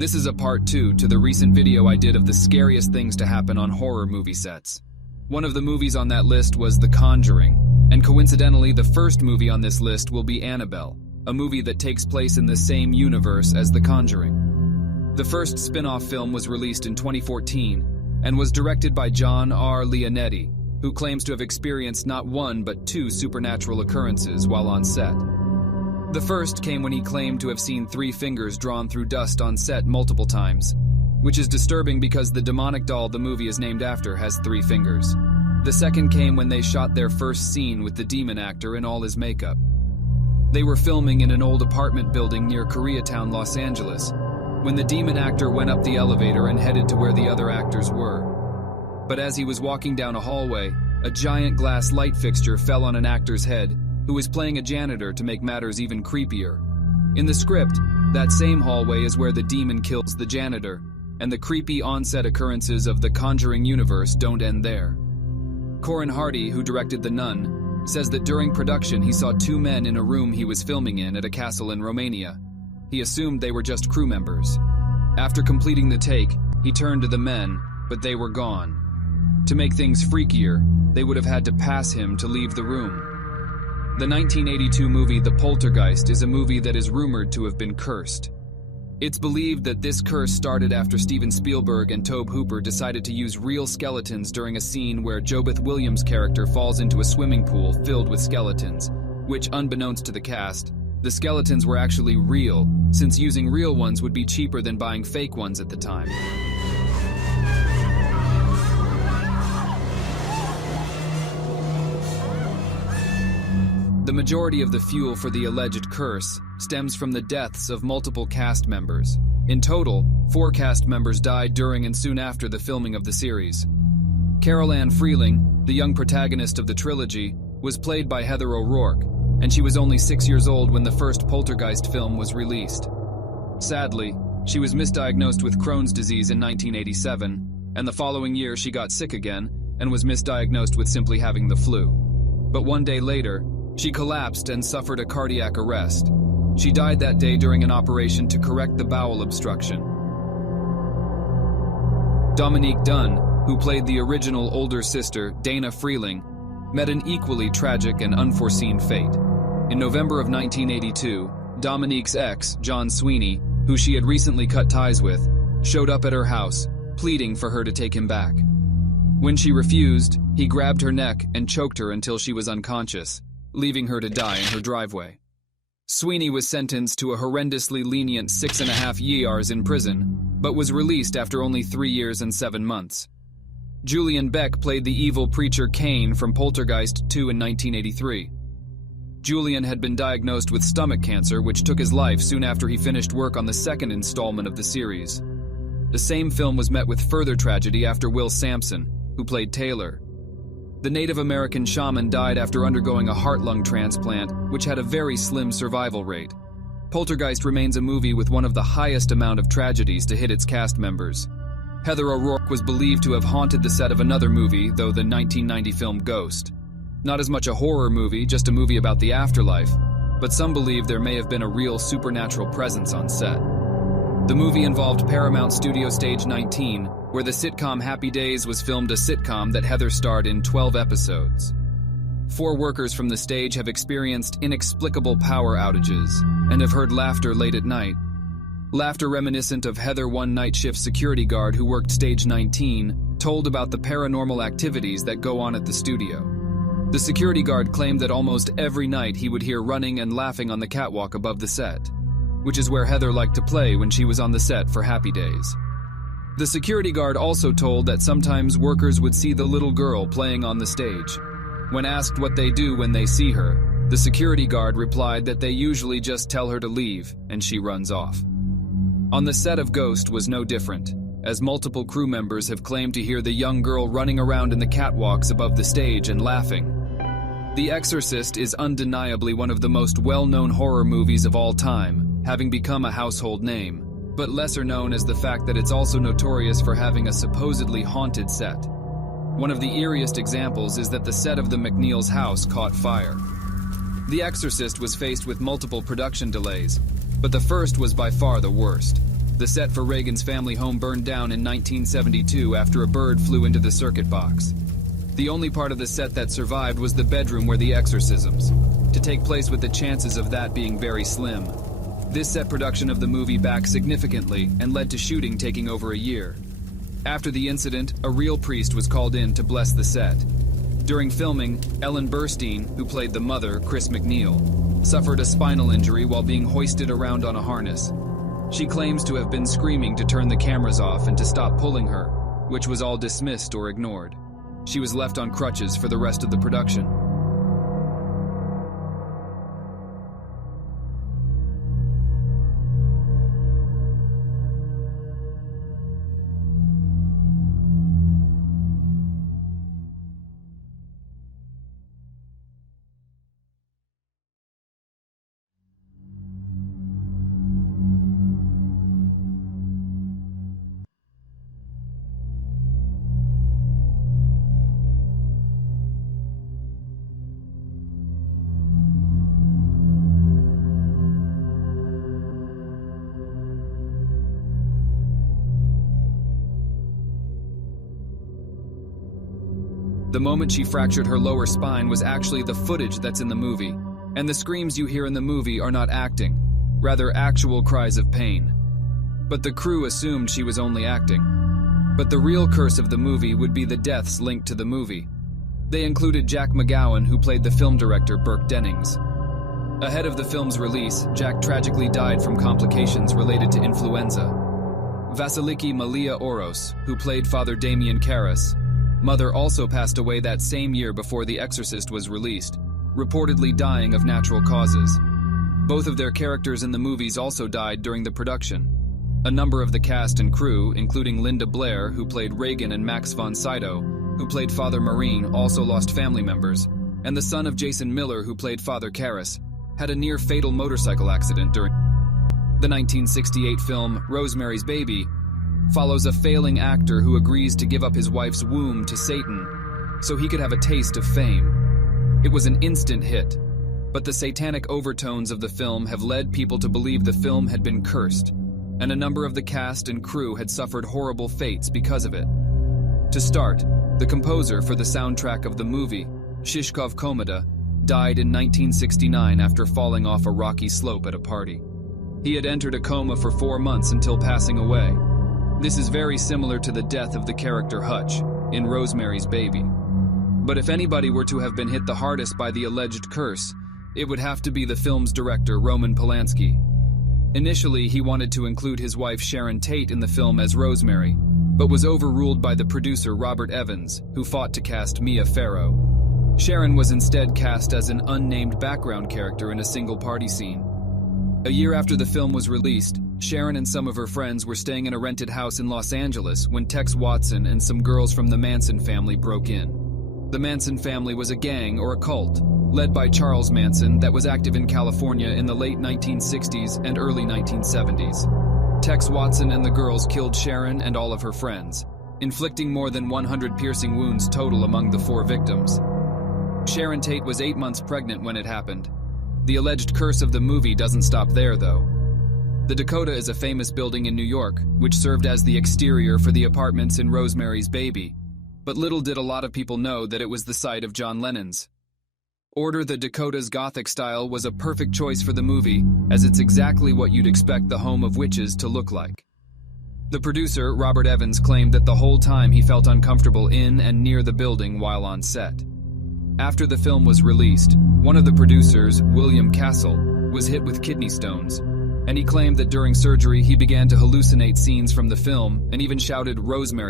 This is a part 2 to the recent video I did of the scariest things to happen on horror movie sets. One of the movies on that list was The Conjuring, and coincidentally the first movie on this list will be Annabelle, a movie that takes place in the same universe as The Conjuring. The first spin-off film was released in 2014 and was directed by John R. Leonetti, who claims to have experienced not one but 2 supernatural occurrences while on set. The first came when he claimed to have seen 3 fingers drawn through dust on set multiple times, which is disturbing because the demonic doll the movie is named after has 3 fingers. The second came when they shot their first scene with the demon actor in all his makeup. They were filming in an old apartment building near Koreatown, Los Angeles, when the demon actor went up the elevator and headed to where the other actors were. But as he was walking down a hallway, a giant glass light fixture fell on an actor's head, who was playing a janitor to make matters even creepier. In the script, that same hallway is where the demon kills the janitor, and the creepy on-set occurrences of the Conjuring universe don't end there. Corin Hardy, who directed The Nun, says that during production he saw 2 men in a room he was filming in at a castle in Romania. He assumed they were just crew members. After completing the take, he turned to the men, but they were gone. To make things freakier, they would have had to pass him to leave the room. The 1982 movie The Poltergeist is a movie that is rumored to have been cursed. It's believed that this curse started after Steven Spielberg and Tobe Hooper decided to use real skeletons during a scene where Jobeth Williams' character falls into a swimming pool filled with skeletons, which, unbeknownst to the cast, the skeletons were actually real, since using real ones would be cheaper than buying fake ones at the time. The majority of the fuel for the alleged curse stems from the deaths of multiple cast members. In total, 4 cast members died during and soon after the filming of the series. Carol Ann Freeling, the young protagonist of the trilogy, was played by Heather O'Rourke, and she was only 6 years old when the first Poltergeist film was released. Sadly, she was misdiagnosed with Crohn's disease in 1987, and the following year she got sick again and was misdiagnosed with simply having the flu. But one day later, she collapsed and suffered a cardiac arrest. She died that day during an operation to correct the bowel obstruction. Dominique Dunne, who played the original older sister, Dana Freeling, met an equally tragic and unforeseen fate. In November of 1982, Dominique's ex, John Sweeney, who she had recently cut ties with, showed up at her house, pleading for her to take him back. When she refused, he grabbed her neck and choked her until she was unconscious, leaving her to die in her driveway. Sweeney was sentenced to a horrendously lenient 6.5 years in prison, but was released after only 3 years and 7 months. Julian Beck played the evil preacher Cain from Poltergeist 2 in 1983. Julian had been diagnosed with stomach cancer, which took his life soon after he finished work on the second installment of the series. The same film was met with further tragedy after Will Sampson, who played Taylor. The Native American shaman died after undergoing a heart-lung transplant, which had a very slim survival rate. Poltergeist remains a movie with one of the highest amount of tragedies to hit its cast members. Heather O'Rourke was believed to have haunted the set of another movie, though the 1990 film Ghost. Not as much a horror movie, just a movie about the afterlife, but some believe there may have been a real supernatural presence on set. The movie involved Paramount Studio Stage 19, where the sitcom Happy Days was filmed, a sitcom that Heather starred in 12 episodes. 4 workers from the stage have experienced inexplicable power outages and have heard laughter late at night. Laughter reminiscent of Heather, one night shift security guard who worked Stage 19, told about the paranormal activities that go on at the studio. The security guard claimed that almost every night he would hear running and laughing on the catwalk above the set, which is where Heather liked to play when she was on the set for Happy Days. The security guard also told that sometimes workers would see the little girl playing on the stage. When asked what they do when they see her, the security guard replied that they usually just tell her to leave, and she runs off. On the set of Ghost was no different, as multiple crew members have claimed to hear the young girl running around in the catwalks above the stage and laughing. The Exorcist is undeniably one of the most well-known horror movies of all time, having become a household name, but lesser known as the fact that it's also notorious for having a supposedly haunted set. One of the eeriest examples is that the set of the McNeil's house caught fire. The Exorcist was faced with multiple production delays, but the first was by far the worst. The set for Reagan's family home burned down in 1972 after a bird flew into the circuit box. The only part of the set that survived was the bedroom where the exorcisms, to take place with the chances of that being very slim. This set production of the movie back significantly and led to shooting taking over a year. After the incident, a real priest was called in to bless the set. During filming, Ellen Burstyn, who played the mother, Chris McNeil, suffered a spinal injury while being hoisted around on a harness. She claims to have been screaming to turn the cameras off and to stop pulling her, which was all dismissed or ignored. She was left on crutches for the rest of the production. The moment she fractured her lower spine was actually the footage that's in the movie, and the screams you hear in the movie are not acting, rather actual cries of pain. But the crew assumed she was only acting. But the real curse of the movie would be the deaths linked to the movie. They included Jack McGowan, who played the film director Burke Dennings. Ahead of the film's release, Jack tragically died from complications related to influenza. Vasiliki Malia Oros, who played Father Damien Karras, mother, also passed away that same year before The Exorcist was released, reportedly dying of natural causes. Both of their characters in the movies also died during the production. A number of the cast and crew, including Linda Blair, who played Reagan, and Max von Sydow, who played Father Marine, also lost family members, and the son of Jason Miller, who played Father Karras, had a near-fatal motorcycle accident during. The 1968 film Rosemary's Baby follows a failing actor who agrees to give up his wife's womb to Satan so he could have a taste of fame. It was an instant hit, but the satanic overtones of the film have led people to believe the film had been cursed, and a number of the cast and crew had suffered horrible fates because of it. To start, the composer for the soundtrack of the movie, Shishkov Komoda, died in 1969 after falling off a rocky slope at a party. He had entered a coma for 4 months until passing away. This is very similar to the death of the character Hutch in Rosemary's Baby. But if anybody were to have been hit the hardest by the alleged curse, it would have to be the film's director, Roman Polanski. Initially, he wanted to include his wife Sharon Tate in the film as Rosemary, but was overruled by the producer Robert Evans, who fought to cast Mia Farrow. Sharon was instead cast as an unnamed background character in a single party scene. A year after the film was released, Sharon and some of her friends were staying in a rented house in Los Angeles when Tex Watson and some girls from the Manson family broke in. The Manson family was a gang or a cult, led by Charles Manson, that was active in California in the late 1960s and early 1970s. Tex Watson and the girls killed Sharon and all of her friends, inflicting more than 100 piercing wounds total among the 4 victims. Sharon Tate was 8 months pregnant when it happened. The alleged curse of the movie doesn't stop there, though. The Dakota is a famous building in New York, which served as the exterior for the apartments in Rosemary's Baby. But little did a lot of people know that it was the site of John Lennon's. Order the Dakota's Gothic style was a perfect choice for the movie, as it's exactly what you'd expect the home of witches to look like. The producer, Robert Evans, claimed that the whole time he felt uncomfortable in and near the building while on set. After the film was released, one of the producers, William Castle, was hit with kidney stones, and he claimed that during surgery he began to hallucinate scenes from the film and even shouted "Rosemary"